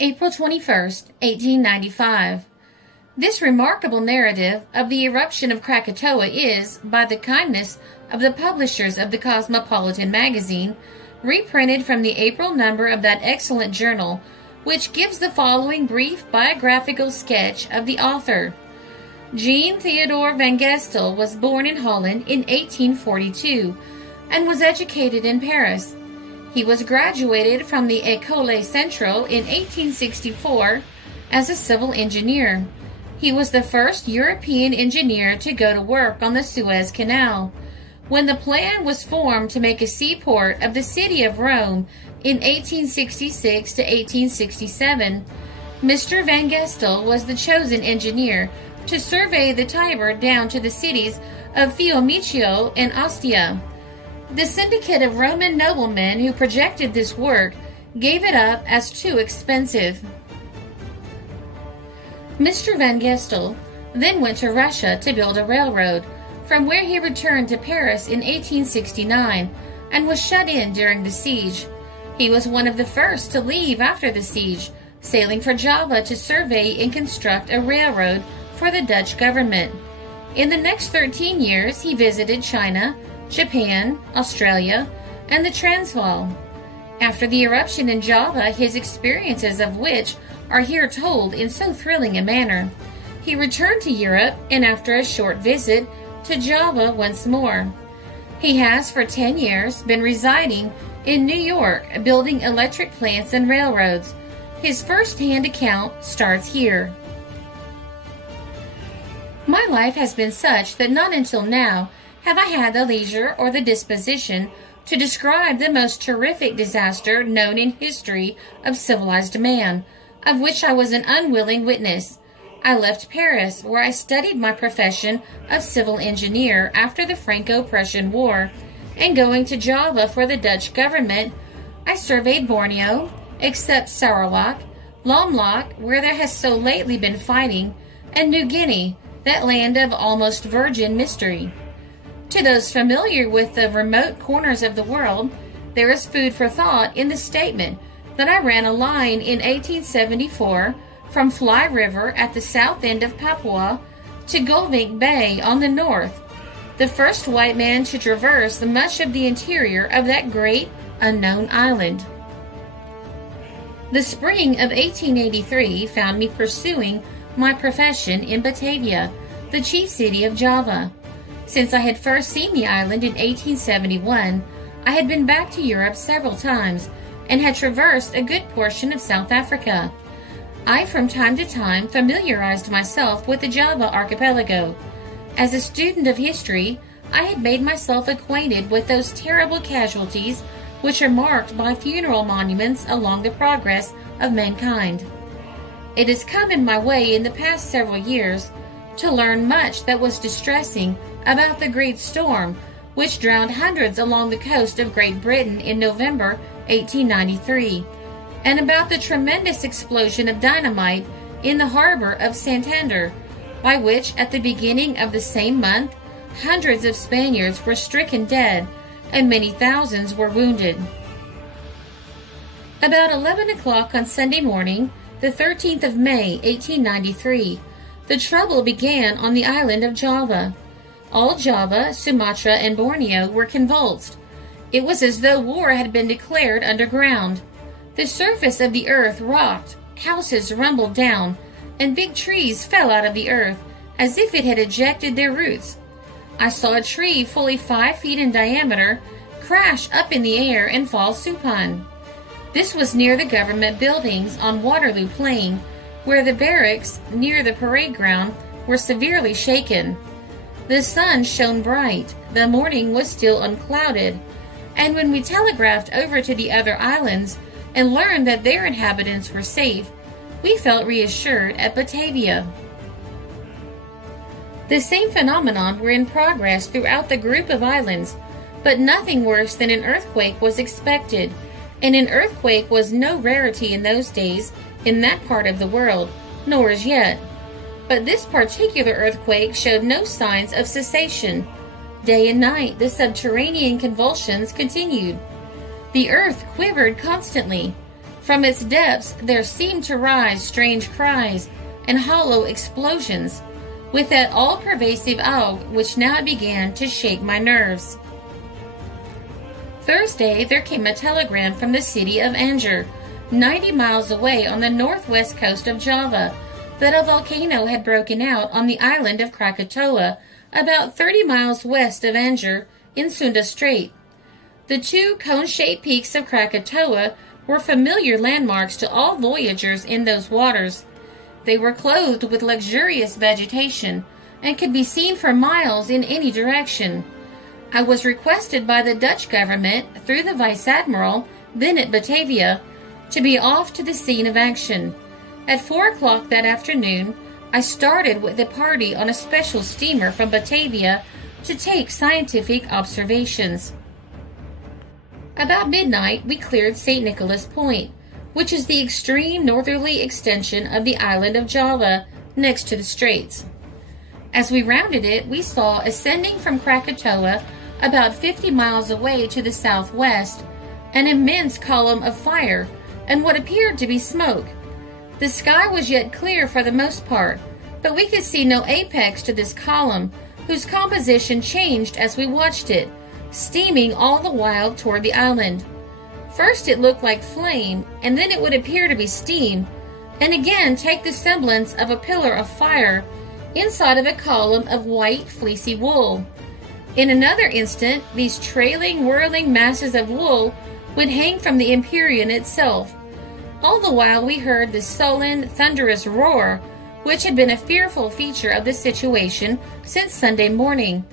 April 21st, 1895. This remarkable narrative of the eruption of Krakatoa is, by the kindness of the publishers of the Cosmopolitan magazine, reprinted from the April number of that excellent journal, which gives the following brief biographical sketch of the author. Jean Theodore van Gestel was born in Holland in 1842 and was educated in Paris. He was graduated from the École Centrale in 1864 as a civil engineer. He was the first European engineer to go to work on the Suez Canal. When the plan was formed to make a seaport of the city of Rome in 1866 to 1867, Mr. Van Gestel was the chosen engineer to survey the Tiber down to the cities of Fiumicino and Ostia. The syndicate of Roman noblemen who projected this work gave it up as too expensive. Mr. Van Gestel then went to Russia to build a railroad, from where he returned to Paris in 1869 and was shut in during the siege. He was one of the first to leave after the siege, sailing for Java to survey and construct a railroad for the Dutch government. In the next 13 years, he visited China, Japan, Australia, and the Transvaal. After the eruption in Java, his experiences of which are here told in so thrilling a manner, he returned to Europe and after a short visit to Java once more. He has for 10 years been residing in New York, building electric plants and railroads. His first-hand account starts here. My life has been such that not until now have I had the leisure or the disposition to describe the most terrific disaster known in history of civilized man, of which I was an unwilling witness. I left Paris, where I studied my profession of civil engineer after the Franco-Prussian War, and going to Java for the Dutch government, I surveyed Borneo, except Sarawak, Lombok, where there has so lately been fighting, and New Guinea, that land of almost virgin mystery. To those familiar with the remote corners of the world, there is food for thought in the statement that I ran a line in 1874 from Fly River at the south end of Papua to Gulvik Bay on the north, the first white man to traverse much of the interior of that great unknown island. The spring of 1883 found me pursuing my profession in Batavia, the chief city of Java. Since I had first seen the island in 1871, I had been back to Europe several times and had traversed a good portion of South Africa. I from time to time familiarized myself with the Java archipelago. As a student of history, I had made myself acquainted with those terrible casualties which are marked by funeral monuments along the progress of mankind. It has come in my way in the past several years to learn much that was distressing about the great storm which drowned hundreds along the coast of Great Britain in November 1893, and about the tremendous explosion of dynamite in the harbor of Santander, by which at the beginning of the same month hundreds of Spaniards were stricken dead and many thousands were wounded. About 11 o'clock on Sunday morning, the 13th of May, 1893, the trouble began on the island of Java. All Java, Sumatra, and Borneo were convulsed. It was as though war had been declared underground. The surface of the earth rocked, houses rumbled down, and big trees fell out of the earth as if it had ejected their roots. I saw a tree fully 5 feet in diameter crash up in the air and fall supine. This was near the government buildings on Waterloo Plain, where the barracks near the parade ground were severely shaken. The sun shone bright, the morning was still unclouded, and when we telegraphed over to the other islands and learned that their inhabitants were safe, we felt reassured at Batavia. The same phenomenon were in progress throughout the group of islands, but nothing worse than an earthquake was expected, and an earthquake was no rarity in those days in that part of the world, nor as yet. But this particular earthquake showed no signs of cessation. Day and night the subterranean convulsions continued. The earth quivered constantly. From its depths there seemed to rise strange cries and hollow explosions, with that all-pervasive awe which now began to shake my nerves. Thursday there came a telegram from the city of Anjer, 90 miles away on the northwest coast of Java, that a volcano had broken out on the island of Krakatoa, about 30 miles west of Anjer in Sunda Strait. The two cone-shaped peaks of Krakatoa were familiar landmarks to all voyagers in those waters. They were clothed with luxurious vegetation and could be seen for miles in any direction. I was requested by the Dutch government, through the Vice Admiral, then at Batavia, to be off to the scene of action. At 4 o'clock that afternoon, I started with the party on a special steamer from Batavia to take scientific observations. About midnight, we cleared St. Nicholas Point, which is the extreme northerly extension of the island of Java, next to the straits. As we rounded it, we saw, ascending from Krakatoa, about 50 miles away to the southwest, an immense column of fire and what appeared to be smoke. The sky was yet clear for the most part, but we could see no apex to this column, whose composition changed as we watched it, steaming all the while toward the island. First it looked like flame, and then it would appear to be steam, and again take the semblance of a pillar of fire inside of a column of white fleecy wool. In another instant, these trailing, whirling masses of wool would hang from the Empyrean itself. All the while we heard the sullen, thunderous roar, which had been a fearful feature of the situation since Sunday morning,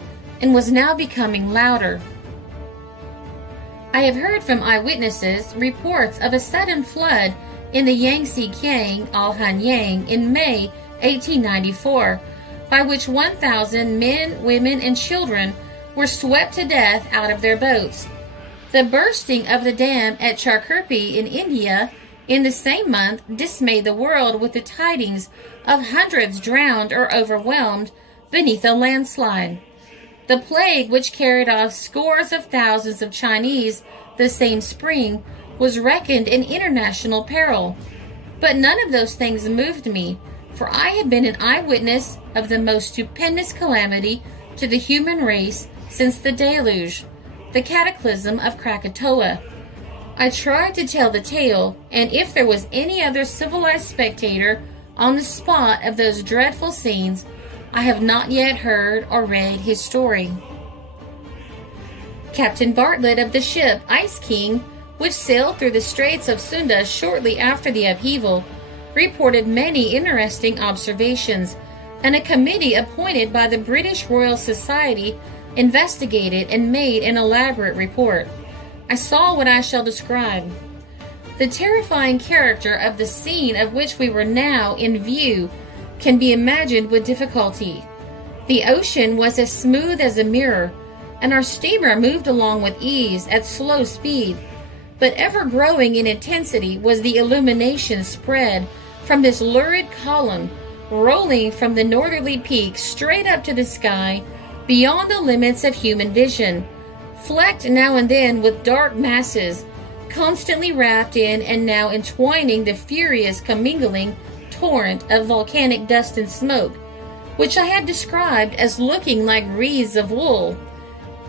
and was now becoming louder. I have heard from eyewitnesses reports of a sudden flood in the Yangtze Kiang Alhanyang in May 1894, by which 1,000 men, women, and children were swept to death out of their boats. The bursting of the dam at Charkurpi in India in the same month dismayed the world with the tidings of hundreds drowned or overwhelmed beneath a landslide. The plague which carried off scores of thousands of Chinese the same spring was reckoned an international peril. But none of those things moved me, for I had been an eyewitness of the most stupendous calamity to the human race since the Deluge, the cataclysm of Krakatoa. I tried to tell the tale, and if there was any other civilized spectator on the spot of those dreadful scenes, I have not yet heard or read his story. Captain Bartlett of the ship Ice King, which sailed through the Straits of Sunda shortly after the upheaval, reported many interesting observations, and a committee appointed by the British Royal Society investigated and made an elaborate report. I saw what I shall describe. The terrifying character of the scene of which we were now in view can be imagined with difficulty. The ocean was as smooth as a mirror, and our steamer moved along with ease at slow speed, but ever growing in intensity was the illumination spread from this lurid column, rolling from the northerly peak straight up to the sky, beyond the limits of human vision, flecked now and then with dark masses, constantly wrapped in and now entwining the furious commingling torrent of volcanic dust and smoke, which I have described as looking like wreaths of wool.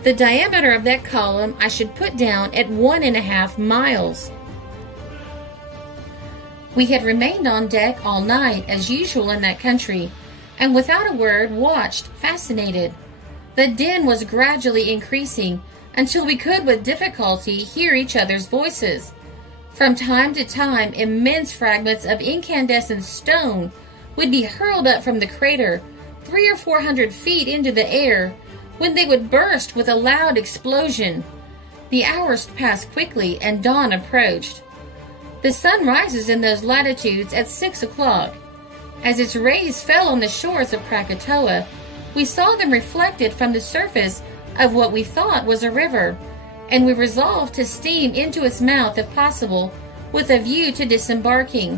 The diameter of that column I should put down at 1.5 miles. We had remained on deck all night, as usual in that country, and without a word watched, fascinated. The din was gradually increasing until we could with difficulty hear each other's voices. From time to time, immense fragments of incandescent stone would be hurled up from the crater, 300 or 400 feet into the air, when they would burst with a loud explosion. The hours passed quickly and dawn approached. The sun rises in those latitudes at 6 o'clock. As its rays fell on the shores of Krakatoa, we saw them reflected from the surface of what we thought was a river, and we resolved to steam into its mouth if possible, with a view to disembarking.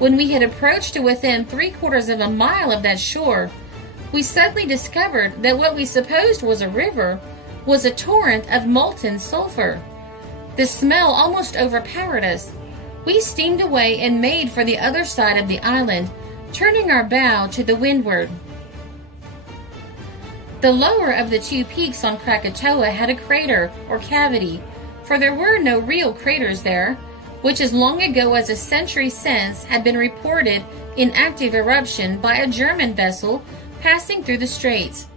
When we had approached to within 3/4 of a mile of that shore, we suddenly discovered that what we supposed was a river was a torrent of molten sulfur. The smell almost overpowered us. We steamed away and made for the other side of the island, turning our bow to the windward. The lower of the two peaks on Krakatoa had a crater, or cavity, for there were no real craters there, which as long ago as a century since had been reported in active eruption by a German vessel passing through the straits.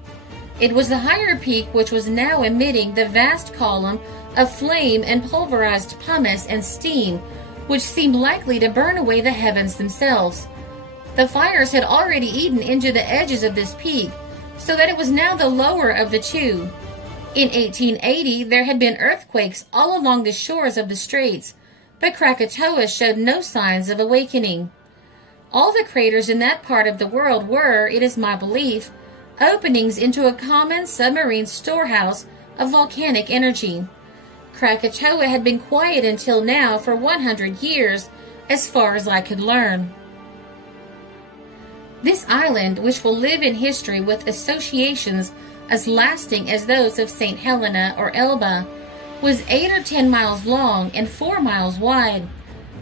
It was the higher peak which was now emitting the vast column of flame and pulverized pumice and steam, which seemed likely to burn away the heavens themselves. The fires had already eaten into the edges of this peak, so that it was now the lower of the two. In 1880, there had been earthquakes all along the shores of the straits, but Krakatoa showed no signs of awakening. All the craters in that part of the world were, it is my belief, openings into a common submarine storehouse of volcanic energy. Krakatoa had been quiet until now for 100 years, as far as I could learn. This island, which will live in history with associations as lasting as those of St. Helena or Elba, was 8 or 10 miles long and 4 miles wide.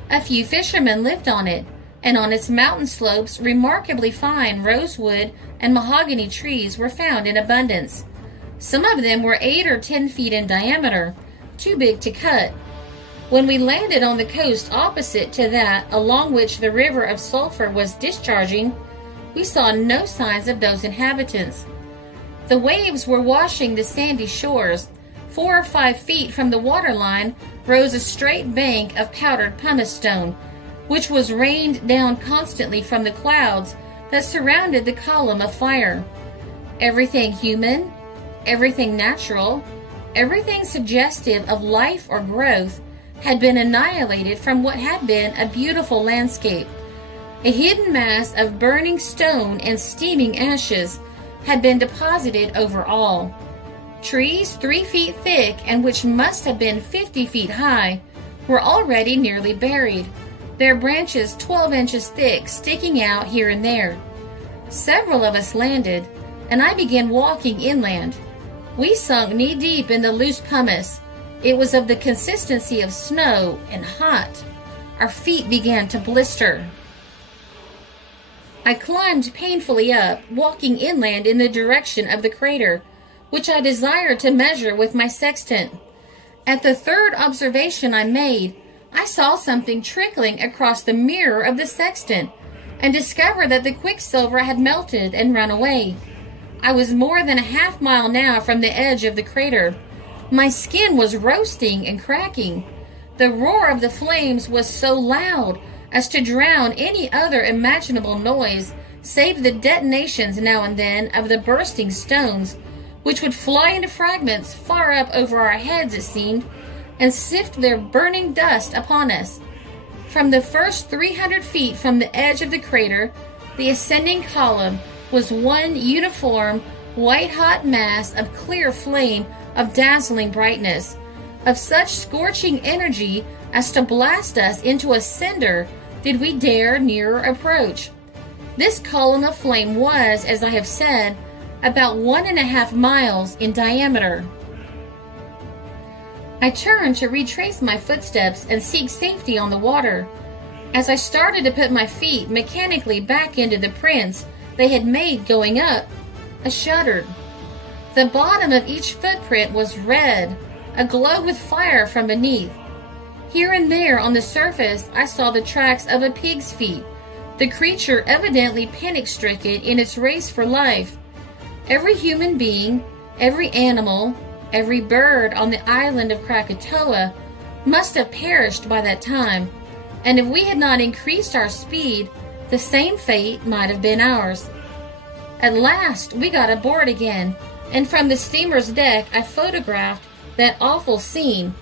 A few fishermen lived on it, and on its mountain slopes remarkably fine rosewood and mahogany trees were found in abundance. Some of them were 8 or 10 feet in diameter, too big to cut. When we landed on the coast opposite to that along which the river of sulfur was discharging, we saw no signs of those inhabitants. The waves were washing the sandy shores. 4 or 5 feet from the waterline rose a straight bank of powdered pumice stone, which was rained down constantly from the clouds that surrounded the column of fire. Everything human, everything natural, everything suggestive of life or growth had been annihilated from what had been a beautiful landscape. A hidden mass of burning stone and steaming ashes had been deposited over all. Trees 3 feet thick and which must have been 50 feet high were already nearly buried, their branches 12 inches thick sticking out here and there. Several of us landed, and I began walking inland. We sunk knee-deep in the loose pumice. It was of the consistency of snow and hot. Our feet began to blister. I climbed painfully up, walking inland in the direction of the crater, which I desired to measure with my sextant. At the third observation I made, I saw something trickling across the mirror of the sextant, and discovered that the quicksilver had melted and run away. I was more than a half mile now from the edge of the crater. My skin was roasting and cracking. The roar of the flames was so loud as to drown any other imaginable noise, save the detonations now and then of the bursting stones, which would fly into fragments far up over our heads, it seemed, and sift their burning dust upon us. From the first 300 feet from the edge of the crater, the ascending column was one uniform, white-hot mass of clear flame of dazzling brightness, of such scorching energy as to blast us into a cinder did we dare nearer approach. This column of flame was, as I have said, about 1.5 miles in diameter. I turned to retrace my footsteps and seek safety on the water. As I started to put my feet mechanically back into the prints they had made going up, I shuddered. The bottom of each footprint was red, aglow with fire from beneath. Here and there on the surface I saw the tracks of a pig's feet, the creature evidently panic-stricken in its race for life. Every human being, every animal, every bird on the island of Krakatoa must have perished by that time, and if we had not increased our speed, the same fate might have been ours. At last we got aboard again, and from the steamer's deck I photographed that awful scene,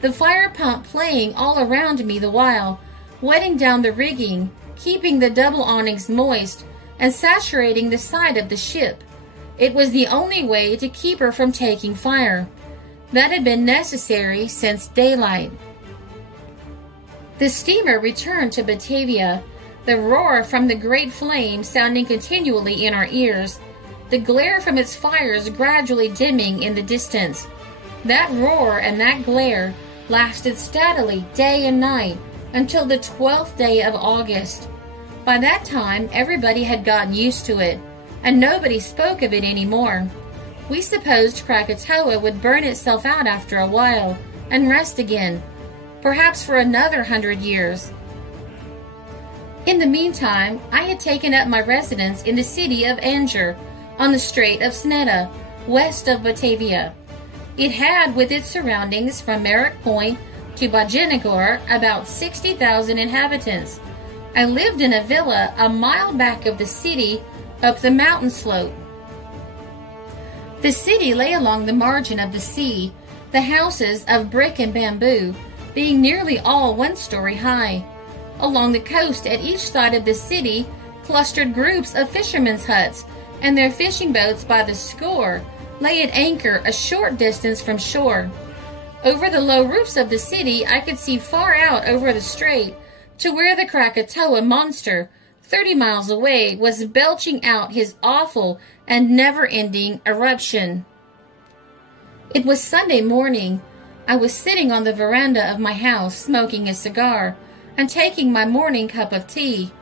the fire pump playing all around me the while, wetting down the rigging, keeping the double awnings moist, and saturating the side of the ship. It was the only way to keep her from taking fire. That had been necessary since daylight. The steamer returned to Batavia, the roar from the great flame sounding continually in our ears, the glare from its fires gradually dimming in the distance. That roar and that glare lasted steadily day and night, until the 12th day of August. By that time, everybody had gotten used to it, and nobody spoke of it anymore. We supposed Krakatoa would burn itself out after a while and rest again, perhaps for another 100 years. In the meantime, I had taken up my residence in the city of Anger, on the Strait of Snedda, west of Batavia. It had, with its surroundings from Merrick Point to Bajenegor, about 60,000 inhabitants. I lived in a villa a mile back of the city, up the mountain slope. The city lay along the margin of the sea, the houses of brick and bamboo being nearly all 1 story high. Along the coast at each side of the city clustered groups of fishermen's huts, and their fishing boats by the score lay at anchor a short distance from shore. Over the low roofs of the city I could see far out over the strait to where the Krakatoa monster, 30 miles away, was belching out his awful and never-ending eruption. It was Sunday morning. I was sitting on the veranda of my house smoking a cigar and taking my morning cup of tea.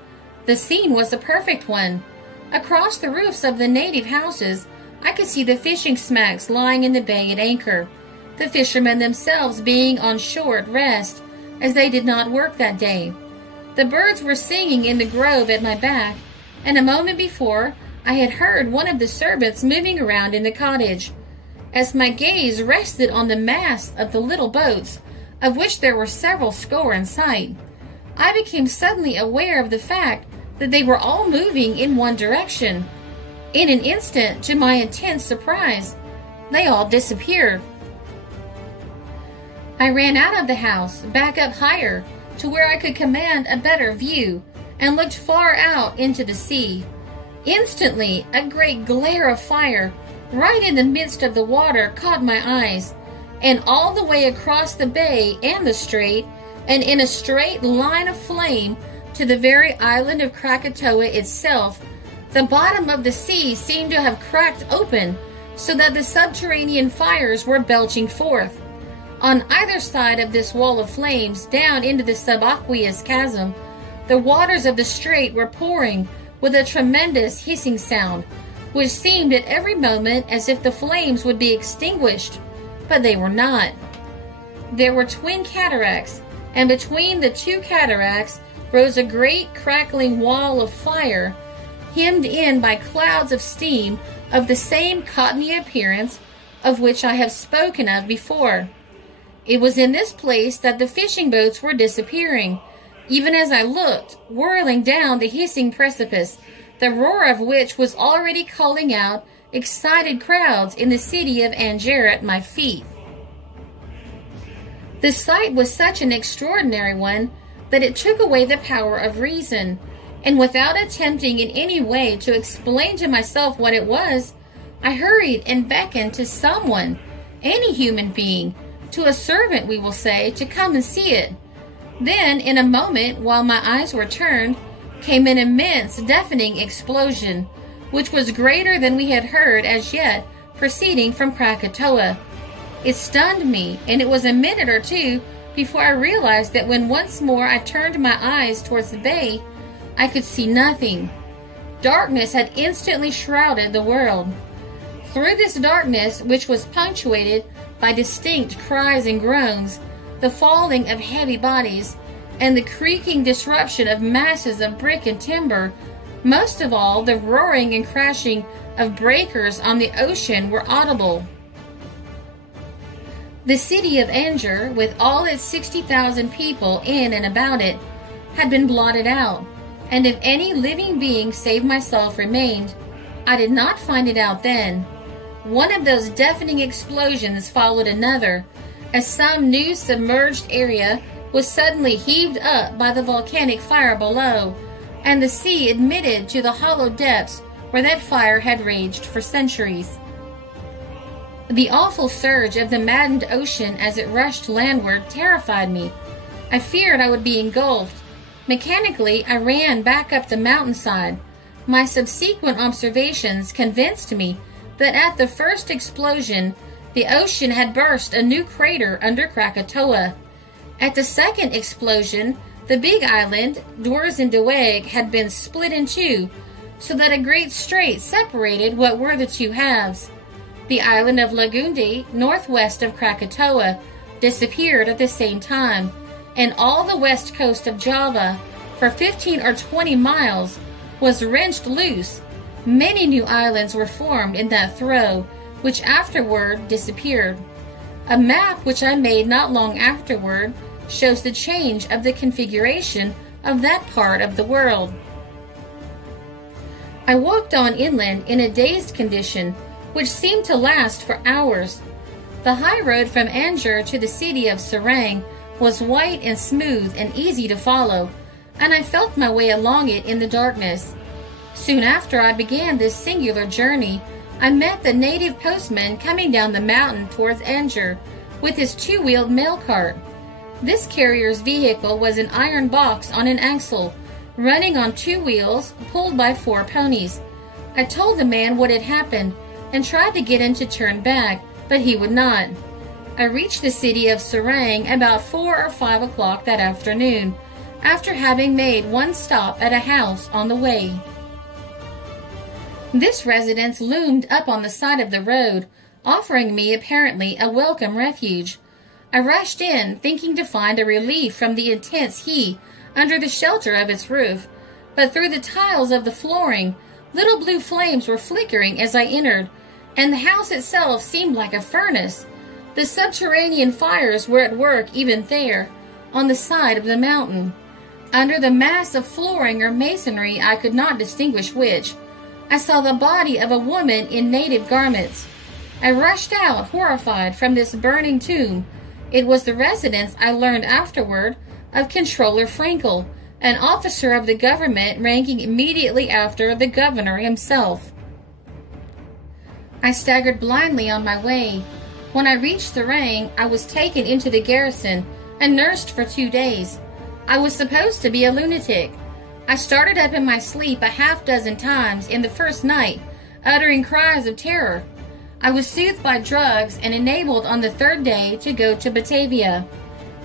The scene was a perfect one. Across the roofs of the native houses I could see the fishing smacks lying in the bay at anchor, the fishermen themselves being on shore at rest, as they did not work that day. The birds were singing in the grove at my back, and a moment before I had heard one of the servants moving around in the cottage. As my gaze rested on the masts of the little boats, of which there were several score in sight, I became suddenly aware of the fact that they were all moving in one direction. In an instant, to my intense surprise, they all disappeared. I ran out of the house, back up higher, to where I could command a better view, and looked far out into the sea. Instantly, a great glare of fire, right in the midst of the water, caught my eyes, and all the way across the bay and the strait, and in a straight line of flame to the very island of Krakatoa itself, the bottom of the sea seemed to have cracked open, so that the subterranean fires were belching forth. On either side of this wall of flames, down into the subaqueous chasm, the waters of the strait were pouring with a tremendous hissing sound, which seemed at every moment as if the flames would be extinguished, but they were not. There were twin cataracts, and between the 2 cataracts rose a great crackling wall of fire, hemmed in by clouds of steam of the same cottony appearance of which I have spoken of before. It was in this place that the fishing boats were disappearing, even as I looked, whirling down the hissing precipice, the roar of which was already calling out excited crowds in the city of Anger at my feet. The sight was such an extraordinary one that it took away the power of reason, and without attempting in any way to explain to myself what it was, I hurried and beckoned to someone, any human being, to a servant, we will say, to come and see it. Then, in a moment, while my eyes were turned, came an immense, deafening explosion, which was greater than we had heard as yet proceeding from Krakatoa. It stunned me, and it was a minute or two before I realized that when once more I turned my eyes towards the bay, I could see nothing. Darkness had instantly shrouded the world. Through this darkness, which was punctuated by distinct cries and groans, the falling of heavy bodies, and the creaking disruption of masses of brick and timber, most of all the roaring and crashing of breakers on the ocean, were audible. The city of Anger, with all its 60,000 people in and about it, had been blotted out, and if any living being save myself remained, I did not find it out then. One of those deafening explosions followed another, as some new submerged area was suddenly heaved up by the volcanic fire below, and the sea admitted to the hollow depths where that fire had raged for centuries. The awful surge of the maddened ocean as it rushed landward terrified me. I feared I would be engulfed. Mechanically, I ran back up the mountainside. My subsequent observations convinced me that at the first explosion, the ocean had burst a new crater under Krakatoa. At the second explosion, The big island, Doors and Deluge, had been split in two, so that a great strait separated what were the two halves. The island of Lagundi, northwest of Krakatoa, disappeared at the same time, and all the west coast of Java, for 15 or 20 miles, was wrenched loose. Many new islands were formed in that throw, which afterward disappeared. A map which I made not long afterward shows the change of the configuration of that part of the world. I walked on inland in a dazed condition, which seemed to last for hours. The high road from Anjer to the city of Serang was white and smooth and easy to follow, and I felt my way along it in the darkness. Soon after I began this singular journey, I met the native postman coming down the mountain towards Anjer with his two-wheeled mail cart. This carrier's vehicle was an iron box on an axle, running on two wheels, pulled by 4 ponies. I told the man what had happened and tried to get him to turn back, but he would not. I reached the city of Serang about 4 or 5 o'clock that afternoon, after having made one stop at a house on the way. This residence loomed up on the side of the road, offering me apparently a welcome refuge. I rushed in, thinking to find a relief from the intense heat under the shelter of its roof, but through the tiles of the flooring, little blue flames were flickering as I entered, and the house itself seemed like a furnace. The subterranean fires were at work even there, on the side of the mountain. Under the mass of flooring or masonry, I could not distinguish which, I saw the body of a woman in native garments. I rushed out, horrified, from this burning tomb. It was the residence, I learned afterward, of Controller Frankel, an officer of the government ranking immediately after the governor himself. I staggered blindly on my way. When I reached Serang, I was taken into the garrison and nursed for 2 days. I was supposed to be a lunatic. I started up in my sleep a half-dozen times in the first night, uttering cries of terror. I was soothed by drugs and enabled on the 3rd day to go to Batavia.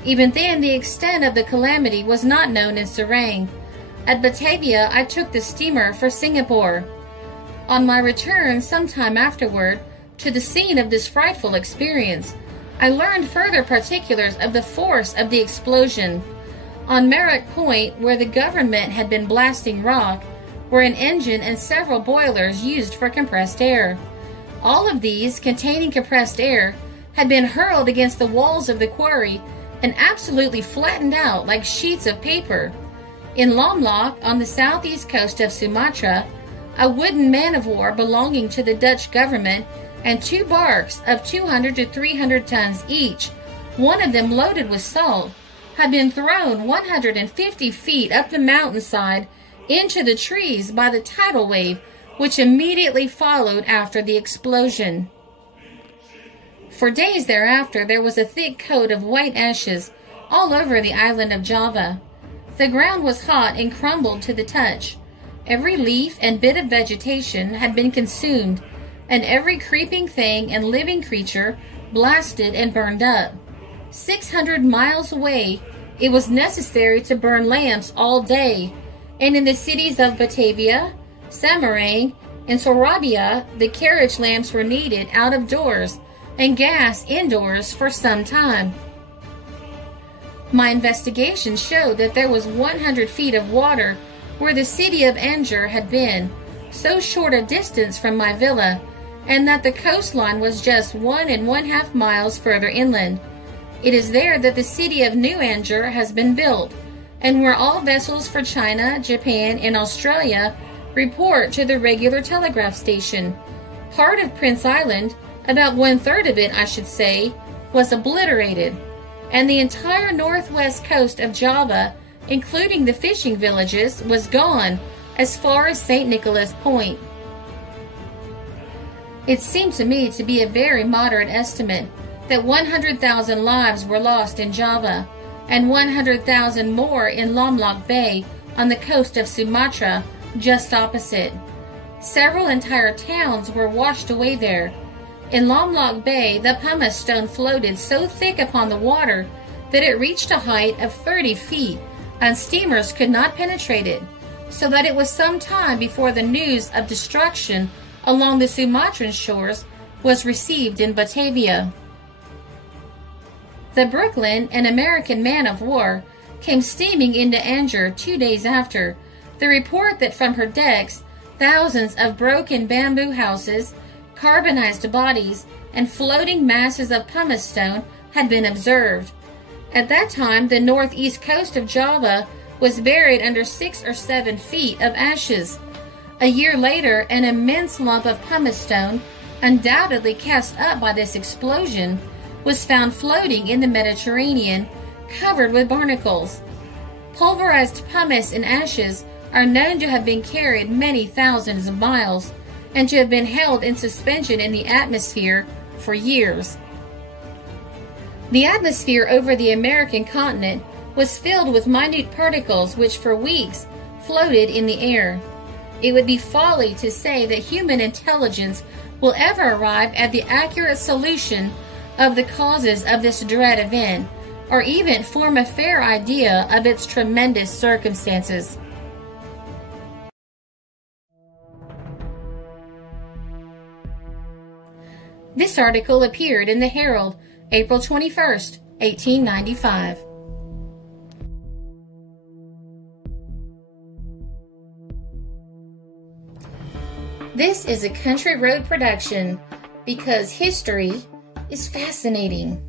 Even then, the extent of the calamity was not known in Serang. At Batavia, I took the steamer for Singapore. On my return, sometime afterward, to the scene of this frightful experience, I learned further particulars of the force of the explosion. On Merak Point, where the government had been blasting rock, were an engine and several boilers used for compressed air. All of these, containing compressed air, had been hurled against the walls of the quarry and absolutely flattened out like sheets of paper. In Lombok, on the southeast coast of Sumatra, a wooden man-of-war belonging to the Dutch government and 2 barks of 200 to 300 tons each, one of them loaded with salt, had been thrown 150 feet up the mountainside into the trees by the tidal wave, which immediately followed after the explosion. For days thereafter, there was a thick coat of white ashes all over the island of Java. The ground was hot and crumbled to the touch. Every leaf and bit of vegetation had been consumed, and every creeping thing and living creature blasted and burned up. 600 miles away, it was necessary to burn lamps all day, and in the cities of Batavia, Samarang, and Sorabia, the carriage lamps were needed out of doors and gas indoors for some time. My investigation showed that there was 100 feet of water where the city of Anjer had been, so short a distance from my villa, and that the coastline was just 1½ miles further inland. It is there that the city of New Anjer has been built, and where all vessels for China, Japan, and Australia report to the regular telegraph station. Part of Prince Island, about 1/3 of it I should say, was obliterated, and the entire northwest coast of Java, including the fishing villages, was gone as far as St. Nicholas Point. It seemed to me to be a very moderate estimate that 100,000 lives were lost in Java, and 100,000 more in Lombok Bay on the coast of Sumatra, just opposite. Several entire towns were washed away there. In Lombok Bay, the pumice stone floated so thick upon the water that it reached a height of 30 feet, and steamers could not penetrate it, so that it was some time before the news of destruction along the Sumatran shores was received in Batavia. The Brooklyn, an American man-of-war, came steaming into Anjer 2 days after the report that from her decks thousands of broken bamboo houses, carbonized bodies, and floating masses of pumice stone had been observed. At that time, the northeast coast of Java was buried under 6 or 7 feet of ashes. A year later, an immense lump of pumice stone, undoubtedly cast up by this explosion, was found floating in the Mediterranean, covered with barnacles. Pulverized pumice and ashes are known to have been carried many thousands of miles and to have been held in suspension in the atmosphere for years. The atmosphere over the American continent was filled with minute particles which for weeks floated in the air. It would be folly to say that human intelligence will ever arrive at the accurate solution of the causes of this dread event, or even form a fair idea of its tremendous circumstances. This article appeared in the Herald, April 21st, 1895. This is a Country Road production because history is fascinating.